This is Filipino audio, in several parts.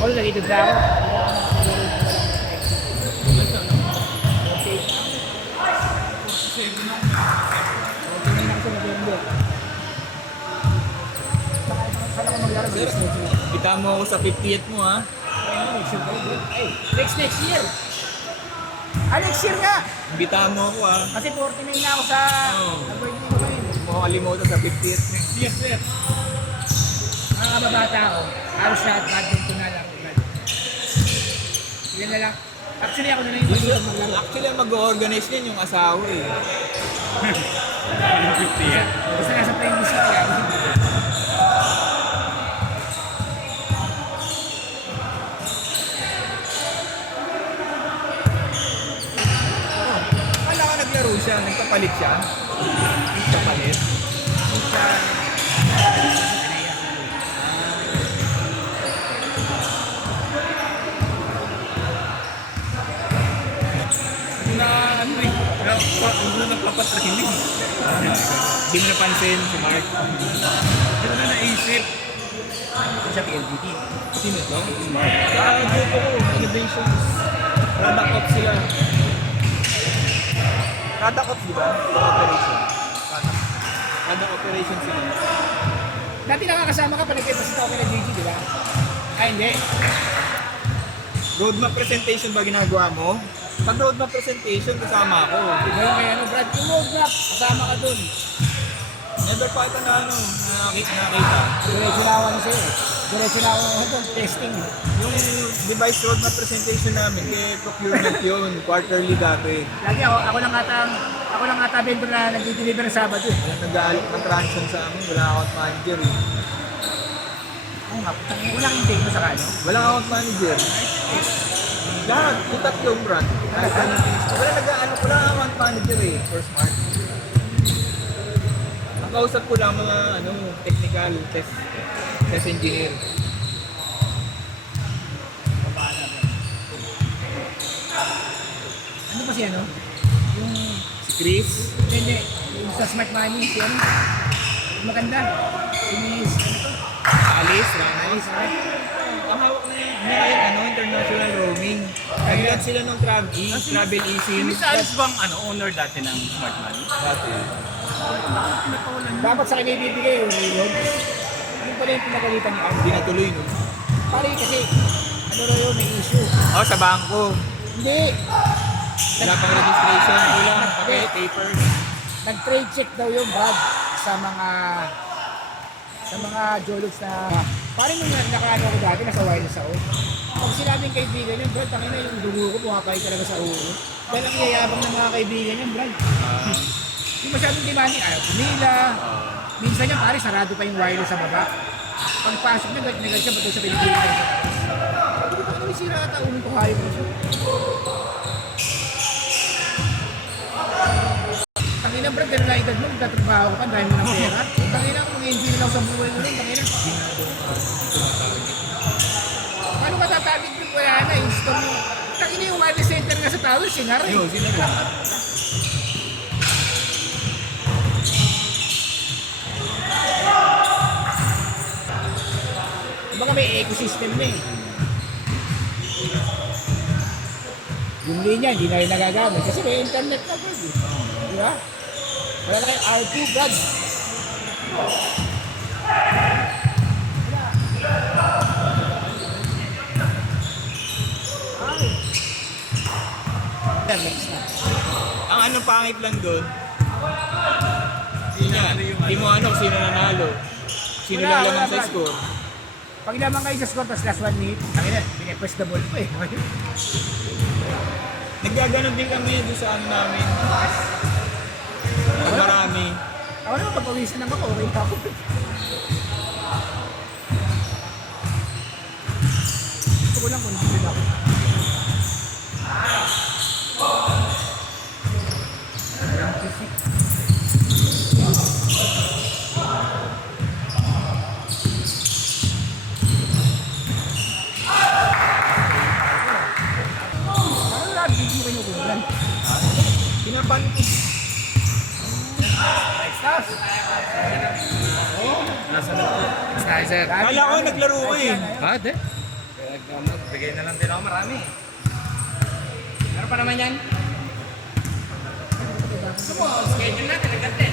Ako lagi doon na ako. Okay na ako sa November. Saan ako maglaro? Kita mo ako sa 50th mo ha. Next year. Next year nga. Bitahan mo ako ha. Kasi 49 na ako sa birthday ko ngayon. Mo kalimutan sa 50th mo. Yes, sir. Mga kababata ako, halos lahat badminton na lang. Yan na lang. Actually, ako na lang yung masipag maglaro. Actually, ang mag-organize niyan yung asawa eh. Basta nasa playing music kaya. Kala ka naglaro siya, nagpapalit siya. Nagpapalit. Na ano eh, na nagpapatraining. Di mo napansin si Mark. Ano na naisip? Sa PLDT. Sino to? Mark. Grupo ko, Innovations. Product Ops sila. Product Ops di ba? Operation. Product Operation sila. Dati nakakasama ka pa nagkipasita ako na GG, di ba? Hindi. Roadmap presentation ba ginagawa mo? Pag roadmap presentation, kasama ako. Ganun kaya Brad, yung roadmap, kasama ka dun. Never pa ito na nakita. Diretso na ako na sa'yo. Diretso na ako doon, testing. Yung device roadmap presentation namin, kay procurement yun, quarterly dati. Lagi ako lang ata vendor na nag-deliver ng Sabado. Nag-aalok ng transaction sa amin, wala account manager eh. Oo nga, walang intake mo sa kano. Walang account manager. Lahat, yung tatlong brand. Wala account manager eh, for smart. Ang kausap ko lang mga technical test engineer. Ano pa siya, no? Yung, Si Chris, hindi, yung sa Smart Money, si ano? Yung maganda. Si Miss, ano to? Alice, Rana. Alice, right? Ang hawak na ngayon, international roaming. Nag-launch sila ng Travel Easy. Si Miss Alice bang owner dati ng Smart Money? Dati. Dapat sa kanya ibibigay yung yun. Yung pala yung pinagalitan niya. Hindi natuloy no. Pare kasi, ano raw yun, may issue. Oh, sa bangko. Hindi. Wala pang registration. Wala okay, papers. Nag-trade check daw yung Brad sa mga jologs na parang nung nakaano ako dati, nasa wireless ako. Pag sinabing kaibigan niya, Brad, tangina yung dugo ko, pumapay talaga sa ulo. Dahil ang yayabang ng mga kaibigan niya, Brad. Yung masyadong demanding, ayaw kumila. Minsan niya, pare, sarado pa yung wireless sa baba. Pagpasok niya, nagad siya, ba't sa Pilipinas? Sabi ko, ano sira ata, unang tuhayo ko siya. Tangina, Brad, ganun na edad mo, nagtatrabaho ka pa, dahil mo ng pera. Tangina, kung mag-enjoy lang sa buhay mo rin, tangina. Paano ka tatarget mo? Wala na, install mo. Tangina yung wireless center nga sa tower, singar eh. Yun, sino ba? Baka may ecosystem na eh. Yung linya, hindi na rin nagagamit kasi may internet na Brad eh. Di ba? Wala na kayo R2 Brad. Next na. Ang pangit lang doon, hindi mo sino nanalo. Sino lang Wala, lamang sa Brad. score. Pag naman kayo sa score, tapos last 1 minute, tangina, pinipwest the ball pa eh. Naggaganon din kami doon sa namin. Pag marami. Ako naman, pag pawisan naman ako, okay pa ako. Gusto ko lang kung hindi ako. Parang lahat, hindi mo kinukulan. Pinapanik ko. Stars! Nasa na po. Sir. Kala ko naglaro ko eh. Ah, de? Bigay na lang din ako marami. Meron pa naman yan. Gusto mo, schedule natin, agad din.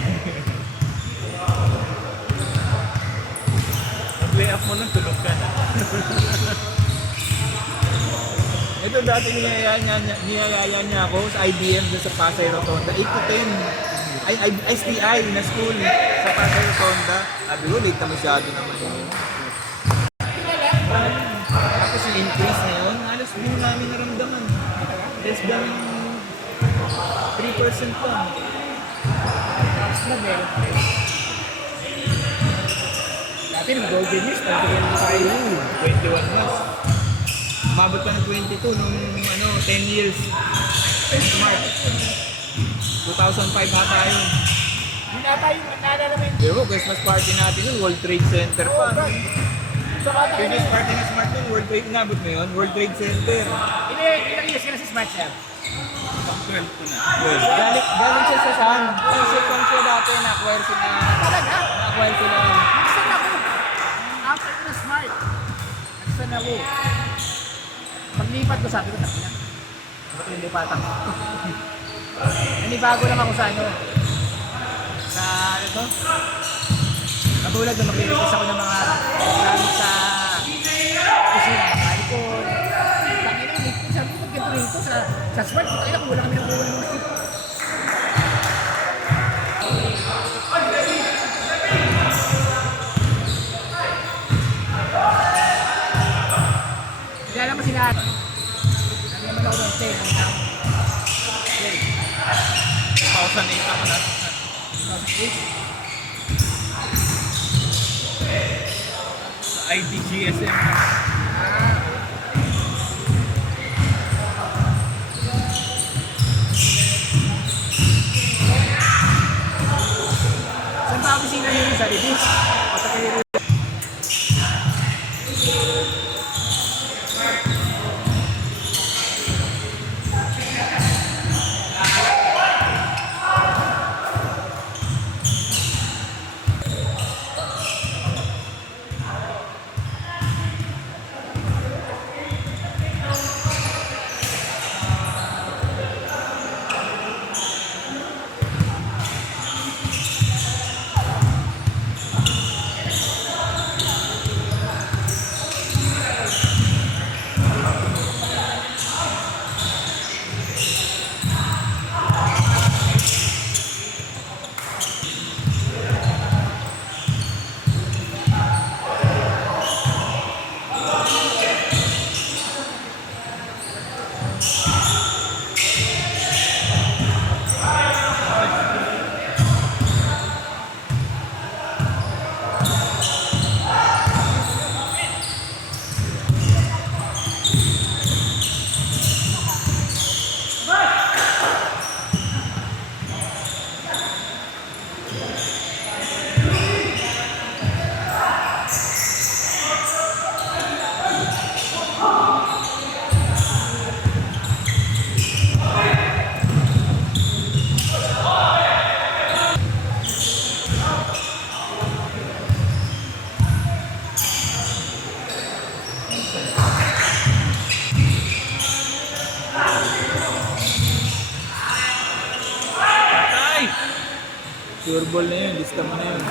Play up mo nang tulog ka na. Ito dati niyayaya niya ako sa IBM doon sa Pasay Rotonda. 8 to 10. Ay, STI na school sa Pasay Rotonda. Sabi ko, late na masyado naman yun. Tapos yung increase na yun, halos hindi mo namin naramdaman. Less than 3% pa. Tapos na meron pa rin. Dati nung golden years, pagkakil mo sa kayo. 21 months. Umabot pa ng 22 nung 10 years. Smart. 2005 ata yun. Hindi na tayo, naalala mo yung... Di ba, Christmas party natin yun, World Trade Center pa. Oh, Brad. Saka tayo Christmas party na Smart yun, World Trade, inabot mo yun? World Trade Center. ilang years ka na sa Smart Shop? 12 ko na. Galing siya sa San. Sa sitcom siya dati, na-acquire sila. Talaga? Na-acquire sila. Nasaan ako? After ko na Smart. Nasaan ako? Paglipat ko sabi ko, tapos na. Ba't yung lipatan ko? Nanibago lang ako sa sa ano to? Katulad na maglilipas ako ng mga gamit sa kusina, mga alcohol. Tangina, may sabi ko, ganito rito sa Smart. Tangina, kung wala kami ng buwan ng Kaya naman sila. Sabi naman ako ng 10. 2008 ako na. Sa IDGSM. Saan pa opisina yun sa Libis? O sa Pilipinas? Patay! Sure ball na yun, lista mo na yun.